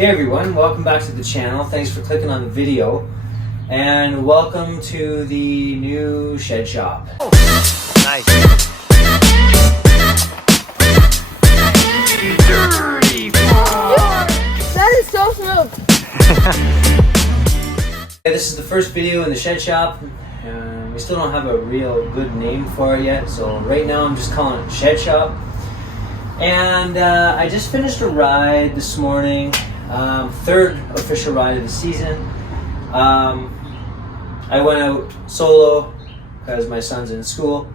Hey everyone, welcome back to the channel. Thanks for clicking on the video and welcome to the new shed shop. Nice. Dirty that is so smooth. This is the first video in the shed shop. We still don't have a real good name for it yet, so right now I'm just calling it shed shop. And I just finished a ride this morning, third official ride of the season. I went out solo because my son's in school,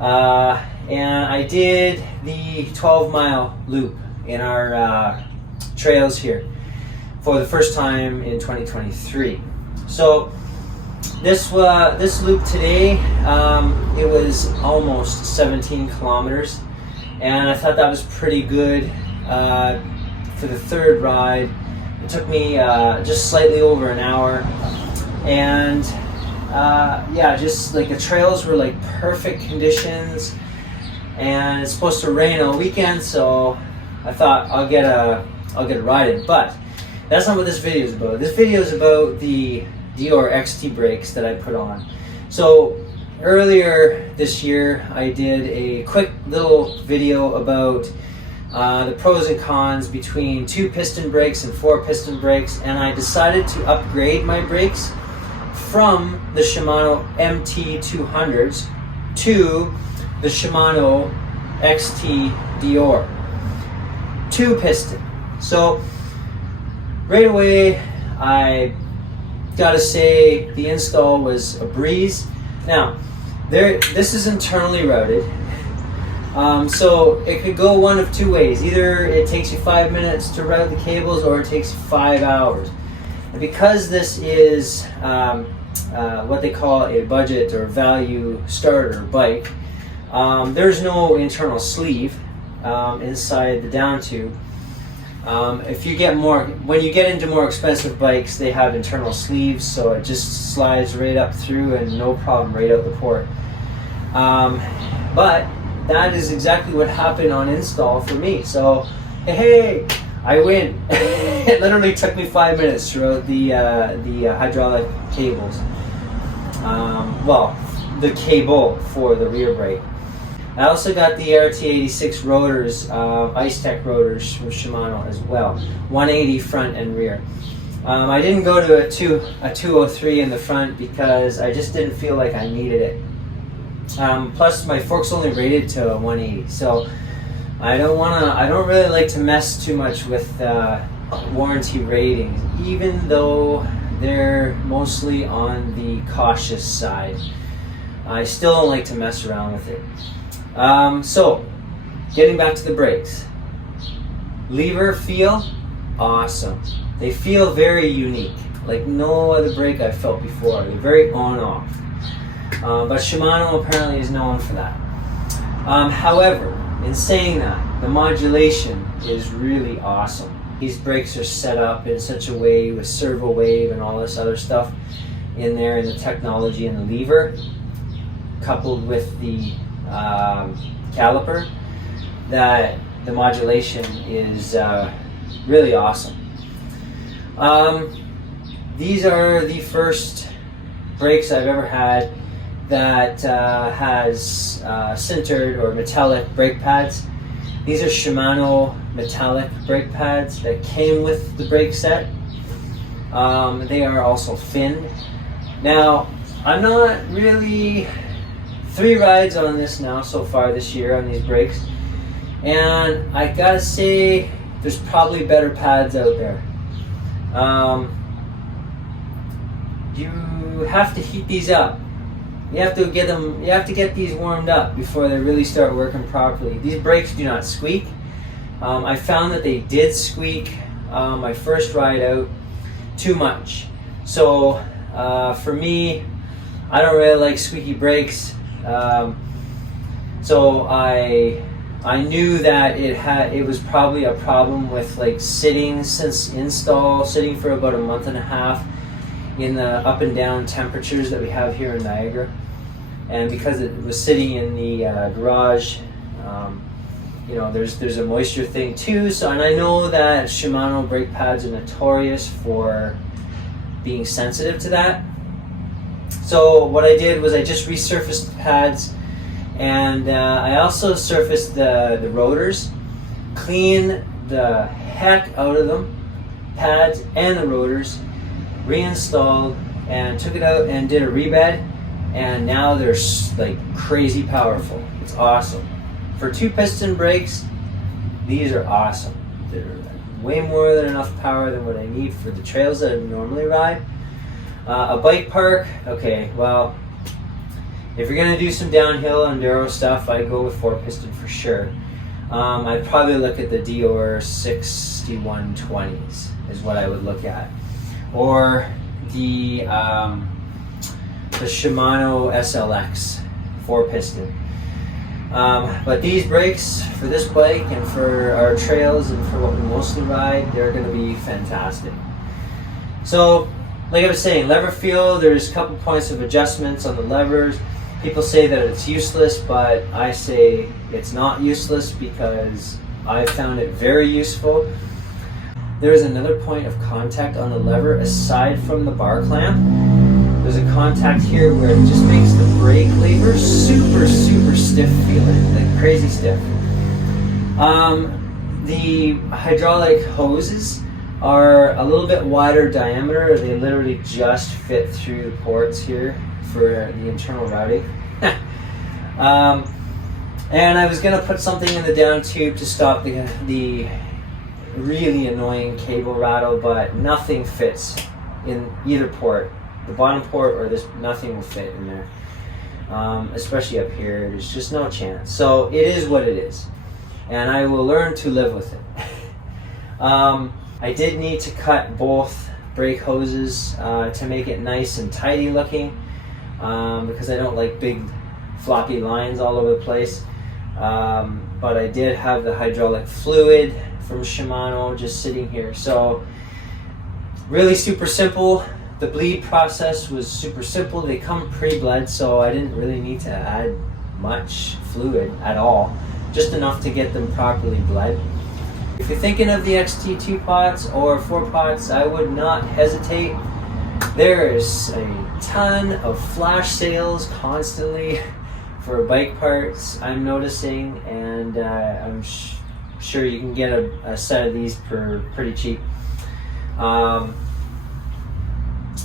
and I did the 12-mile loop in our trails here for the first time in 2023. So this loop today, it was almost 17 kilometers. And I thought that was pretty good for the third ride. It took me just slightly over an hour. And yeah, just like the trails were like perfect conditions. And it's supposed to rain all weekend, so I thought I'll get a ride in. But that's not what this video is about. This video is about the Deore XT brakes that I put on. So earlier this year, I did a quick little video about the pros and cons between 2 piston brakes and 4 piston brakes, and I decided to upgrade my brakes from the Shimano MT200s to the Shimano XT Deore 2 piston. So right away, I gotta say the install was a breeze. Now, this is internally routed, so it could go one of 2 ways. Either it takes you 5 minutes to route the cables, or it takes 5 hours. And because this is what they call a budget or value starter bike, there's no internal sleeve inside the down tube. If you get when you get into more expensive bikes, they have internal sleeves, so it just slides right up through and no problem right out the port. But that is exactly what happened on install for me. So hey, I win. It literally took me 5 minutes to route the hydraulic cables. Well, the cable for the rear brake. I also got the RT86 rotors, Ice Tech rotors from Shimano as well, 180 front and rear. I didn't go to a 203 in the front because I just didn't feel like I needed it. Plus, my fork's only rated to 180, so I don't really like to mess too much with warranty ratings, even though they're mostly on the cautious side. I still don't like to mess around with it. So, getting back to the brakes. Lever feel awesome. They feel very unique, like no other brake I've felt before. They're very on-off. But Shimano apparently is known for that. However, in saying that, the modulation is really awesome. These brakes are set up in such a way with servo wave and all this other stuff in there, in the technology and the lever, coupled with the caliper, that the modulation is really awesome. These are the first brakes I've ever had that has sintered or metallic brake pads. These are Shimano metallic brake pads that came with the brake set. They are also finned. Now, I'm not really 3 rides on this now so far this year on these brakes, and I gotta say there's probably better pads out there. You have to heat these up. You have to get these warmed up before they really start working properly. These brakes do not squeak. I found that they did squeak my first ride out too much. So for me, I don't really like squeaky brakes. So I knew that it was probably a problem with like sitting since install, sitting for about a month and a half in the up and down temperatures that we have here in Niagara. And because it was sitting in the garage, you know, there's a moisture thing too. So, and I know that Shimano brake pads are notorious for being sensitive to that. So what I did was I just resurfaced the pads, and I also surfaced the rotors, clean the heck out of them, pads and the rotors, reinstalled, and took it out and did a rebed, and now they're like crazy powerful. It's awesome. For 2 piston brakes, these are awesome. They're way more than enough power than what I need for the trails that I normally ride. A bike park, okay, well, if you're gonna do some downhill enduro stuff, I'd go with 4 piston for sure. I'd probably look at the Deore 6120s is what I would look at, or the Shimano SLX 4 piston. But these brakes for this bike and for our trails and for what we mostly ride, they're going to be fantastic. So, like I was saying, lever feel, there's a couple points of adjustments on the levers. People say that it's useless, but I say it's not useless because I found it very useful. There is another point of contact on the lever aside from the bar clamp. There's a contact here where it just makes the brake lever super stiff feeling, like crazy stiff. The hydraulic hoses are a little bit wider diameter. They literally just fit through the ports here for the internal routing. And I was going to put something in the down tube to stop the really annoying cable rattle, but nothing fits in either port. The bottom port or this, nothing will fit in there. Especially up here, there's just no chance. So it is what it is, and I will learn to live with it. I did need to cut both brake hoses to make it nice and tidy looking, because I don't like big floppy lines all over the place. But I did have the hydraulic fluid from Shimano just sitting here. So really super simple. The bleed process was super simple. They come pre-bled, so I didn't really need to add much fluid at all, just enough to get them properly bled. If you're thinking of the XT 2 pots or 4 pots, I would not hesitate. There's a ton of flash sales constantly for bike parts, I'm noticing, and I'm sure you can get a set of these for pretty cheap.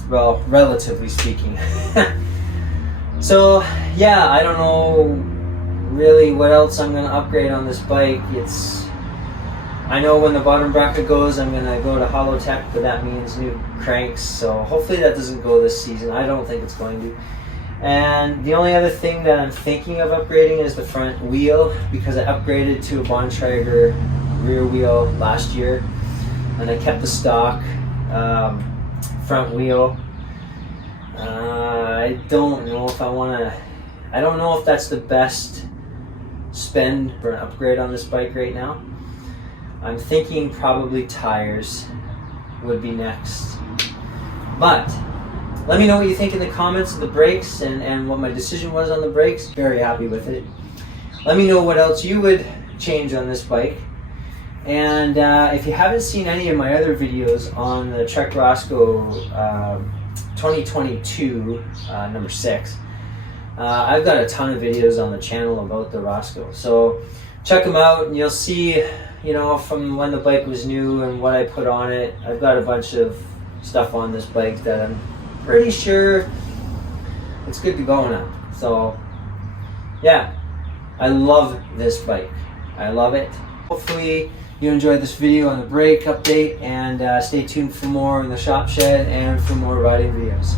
Well, relatively speaking. So yeah, I don't know really what else I'm gonna upgrade on this bike. I know when the bottom bracket goes, I'm gonna go to Holotech, but that means new cranks, so hopefully that doesn't go this season. I don't think it's going to. And the only other thing that I'm thinking of upgrading is the front wheel, because I upgraded to a Bontrager rear wheel last year, and I kept the stock front wheel. I don't know if I don't know if that's the best spend for an upgrade on this bike right now. I'm thinking probably tires would be next. But let me know what you think in the comments of the brakes and what my decision was on the brakes. Very happy with it. Let me know what else you would change on this bike. And if you haven't seen any of my other videos on the Trek Roscoe 2022 number 6, I've got a ton of videos on the channel about the Roscoe. So check them out and you'll see, you know, from when the bike was new and what I put on it. I've got a bunch of stuff on this bike that I'm pretty sure it's good to go now. So yeah, I love this bike. I love it. Hopefully you enjoyed this video on the brake update, and stay tuned for more in the shop shed and for more riding videos.